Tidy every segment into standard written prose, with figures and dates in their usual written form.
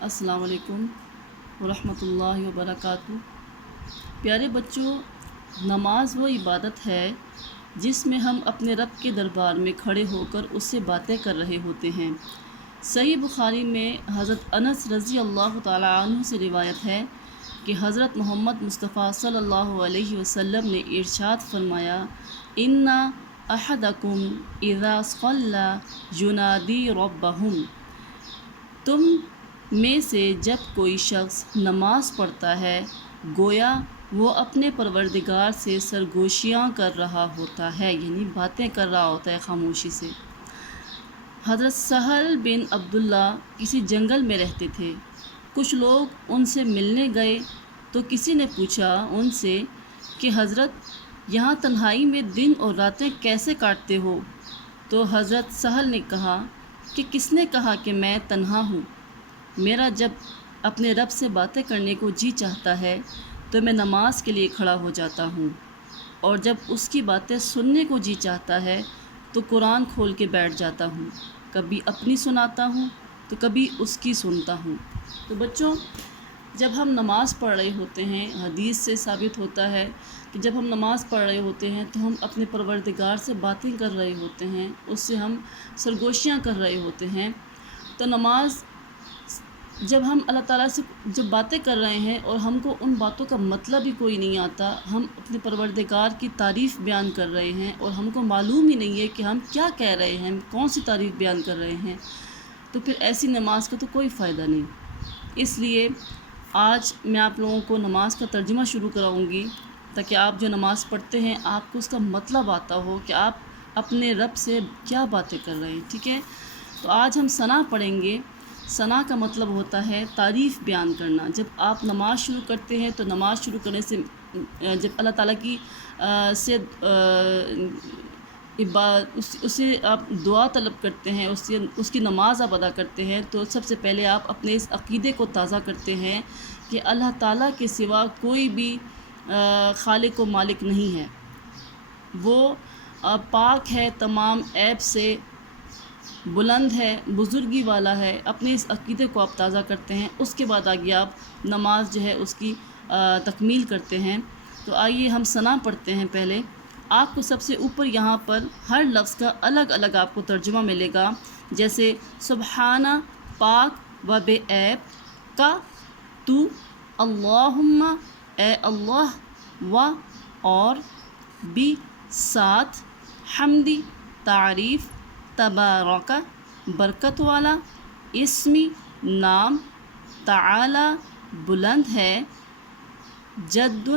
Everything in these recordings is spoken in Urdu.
السلام علیکم ورحمۃ اللہ وبرکاتہ۔ پیارے بچوں، نماز وہ عبادت ہے جس میں ہم اپنے رب کے دربار میں کھڑے ہو کر اس سے باتیں کر رہے ہوتے ہیں۔ صحیح بخاری میں حضرت انس رضی اللہ تعالیٰ عنہ سے روایت ہے کہ حضرت محمد مصطفیٰ صلی اللہ علیہ وسلم نے ارشاد فرمایا، ان احدکم اذا صلی ینادی ربہم، تم میں سے جب کوئی شخص نماز پڑھتا ہے گویا وہ اپنے پروردگار سے سرگوشیاں کر رہا ہوتا ہے، یعنی باتیں کر رہا ہوتا ہے خاموشی سے۔ حضرت سہل بن عبداللہ کسی جنگل میں رہتے تھے۔ کچھ لوگ ان سے ملنے گئے تو کسی نے پوچھا ان سے کہ حضرت، یہاں تنہائی میں دن اور راتیں کیسے کاٹتے ہو؟ تو حضرت سہل نے کہا کہ کس نے کہا کہ میں تنہا ہوں؟ میرا جب اپنے رب سے باتیں کرنے کو جی چاہتا ہے تو میں نماز کے لیے کھڑا ہو جاتا ہوں، اور جب اس کی باتیں سننے کو جی چاہتا ہے تو قرآن کھول کے بیٹھ جاتا ہوں، کبھی اپنی سناتا ہوں تو کبھی اس کی سنتا ہوں۔ تو بچوں، جب ہم نماز پڑھ رہے ہوتے ہیں، حدیث سے ثابت ہوتا ہے کہ جب ہم نماز پڑھ رہے ہوتے ہیں تو ہم اپنے پروردگار سے باتیں کر رہے ہوتے ہیں، اس سے ہم سرگوشیاں کر رہے ہوتے ہیں۔ تو نماز جب ہم اللہ تعالیٰ سے جب باتیں کر رہے ہیں اور ہم کو ان باتوں کا مطلب ہی کوئی نہیں آتا، ہم اپنے پروردگار کی تعریف بیان کر رہے ہیں اور ہم کو معلوم ہی نہیں ہے کہ ہم کیا کہہ رہے ہیں، کون سی تعریف بیان کر رہے ہیں، تو پھر ایسی نماز کا تو کوئی فائدہ نہیں۔ اس لیے آج میں آپ لوگوں کو نماز کا ترجمہ شروع کراؤں گی تاکہ آپ جو نماز پڑھتے ہیں آپ کو اس کا مطلب آتا ہو کہ آپ اپنے رب سے کیا باتیں کر رہے ہیں، ٹھیک ہے؟ تو آج ہم ثنا پڑھیں گے۔ ثنا کا مطلب ہوتا ہے تعریف بیان کرنا۔ جب آپ نماز شروع کرتے ہیں تو نماز شروع کرنے سے جب اللہ تعالیٰ کی سے اسے آپ دعا طلب کرتے ہیں، اس کی نماز آپ ادا کرتے ہیں، تو سب سے پہلے آپ اپنے اس عقیدے کو تازہ کرتے ہیں کہ اللہ تعالیٰ کے سوا کوئی بھی خالق و مالک نہیں ہے، وہ پاک ہے، تمام عیب سے بلند ہے، بزرگی والا ہے۔ اپنے اس عقیدے کو آپ تازہ کرتے ہیں، اس کے بعد آگے آپ نماز جو ہے اس کی تکمیل کرتے ہیں۔ تو آئیے ہم ثنا پڑھتے ہیں۔ پہلے آپ کو سب سے اوپر یہاں پر ہر لفظ کا الگ الگ آپ کو ترجمہ ملے گا، جیسے سبحانہ، پاک و بے عیب، کا، تو، اللہم، اے اللہ، و، اور، بھی، ساتھ، حمدی، تعریف، تبارک، برکت والا، اسمی، نام، تعالی، بلند ہے، جد،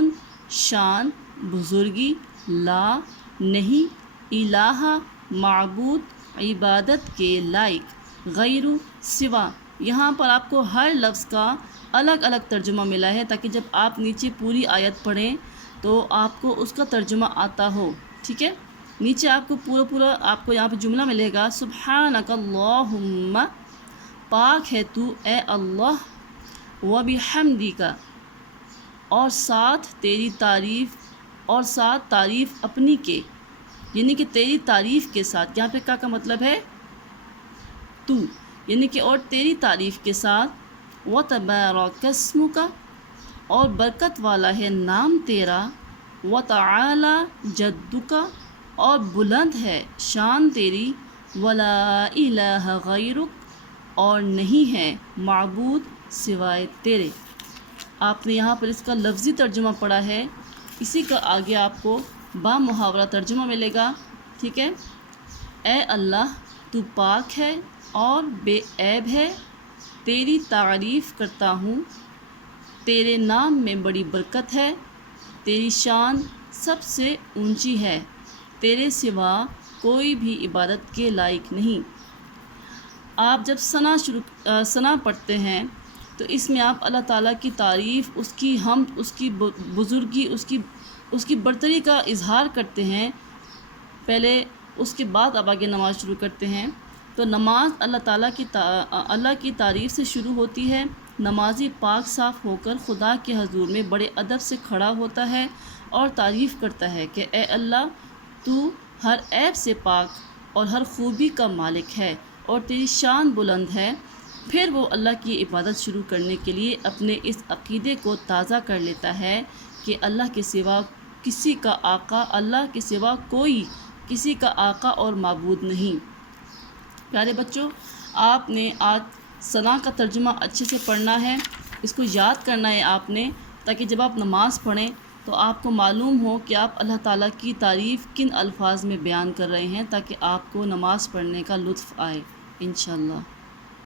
شان، بزرگی، لا، نہیں، الہ، معبود، عبادت کے لائق، غیر، سوا۔ یہاں پر آپ کو ہر لفظ کا الگ الگ ترجمہ ملا ہے تاکہ جب آپ نیچے پوری آیت پڑھیں تو آپ کو اس کا ترجمہ آتا ہو، ٹھیک ہے؟ نیچے آپ کو پورا آپ کو یہاں پہ جملہ ملے گا، سبحانک اللہم، پاک ہے تو اے اللہ، و بحمدک، اور ساتھ تیری تعریف، اور ساتھ تعریف اپنی کے، یعنی کہ تیری تعریف کے ساتھ، یہاں پہ کا مطلب ہے تو، یعنی کہ اور تیری تعریف کے ساتھ، و تبارک اسمک، اور برکت والا ہے نام تیرا، و تعالی جدک، اور بلند ہے شان تیری، ولا الہ غیرک، اور نہیں ہے معبود سوائے تیرے۔ آپ نے یہاں پر اس کا لفظی ترجمہ پڑھا ہے، اسی کا آگے آپ کو با محاورہ ترجمہ ملے گا، ٹھیک ہے؟ اے اللہ، تو پاک ہے اور بے عیب ہے، تیری تعریف کرتا ہوں، تیرے نام میں بڑی برکت ہے، تیری شان سب سے اونچی ہے، تیرے سوا کوئی بھی عبادت کے لائق نہیں۔ آپ جب ثنا پڑھتے ہیں تو اس میں آپ اللہ تعالیٰ کی تعریف، اس کی حمد، اس کی بزرگی، اس کی برتری کا اظہار کرتے ہیں پہلے، اس کے بعد آپ آگے نماز شروع کرتے ہیں۔ تو نماز اللہ کی تعریف سے شروع ہوتی ہے۔ نمازی پاک صاف ہو کر خدا کے حضور میں بڑے ادب سے کھڑا ہوتا ہے اور تعریف کرتا ہے کہ اے اللہ، تو ہر عیب سے پاک اور ہر خوبی کا مالک ہے، اور تیری شان بلند ہے، پھر وہ اللہ کی عبادت شروع کرنے کے لیے اپنے اس عقیدے کو تازہ کر لیتا ہے کہ اللہ کے سوا کسی کا آقا، اللہ کے سوا کوئی کسی کا آقا اور معبود نہیں۔ پیارے بچوں، آپ نے آج ثنا کا ترجمہ اچھے سے پڑھنا ہے، اس کو یاد کرنا ہے آپ نے، تاکہ جب آپ نماز پڑھیں تو آپ کو معلوم ہو کہ آپ اللہ تعالیٰ کی تعریف کن الفاظ میں بیان کر رہے ہیں، تاکہ آپ کو نماز پڑھنے کا لطف آئے انشاءاللہ۔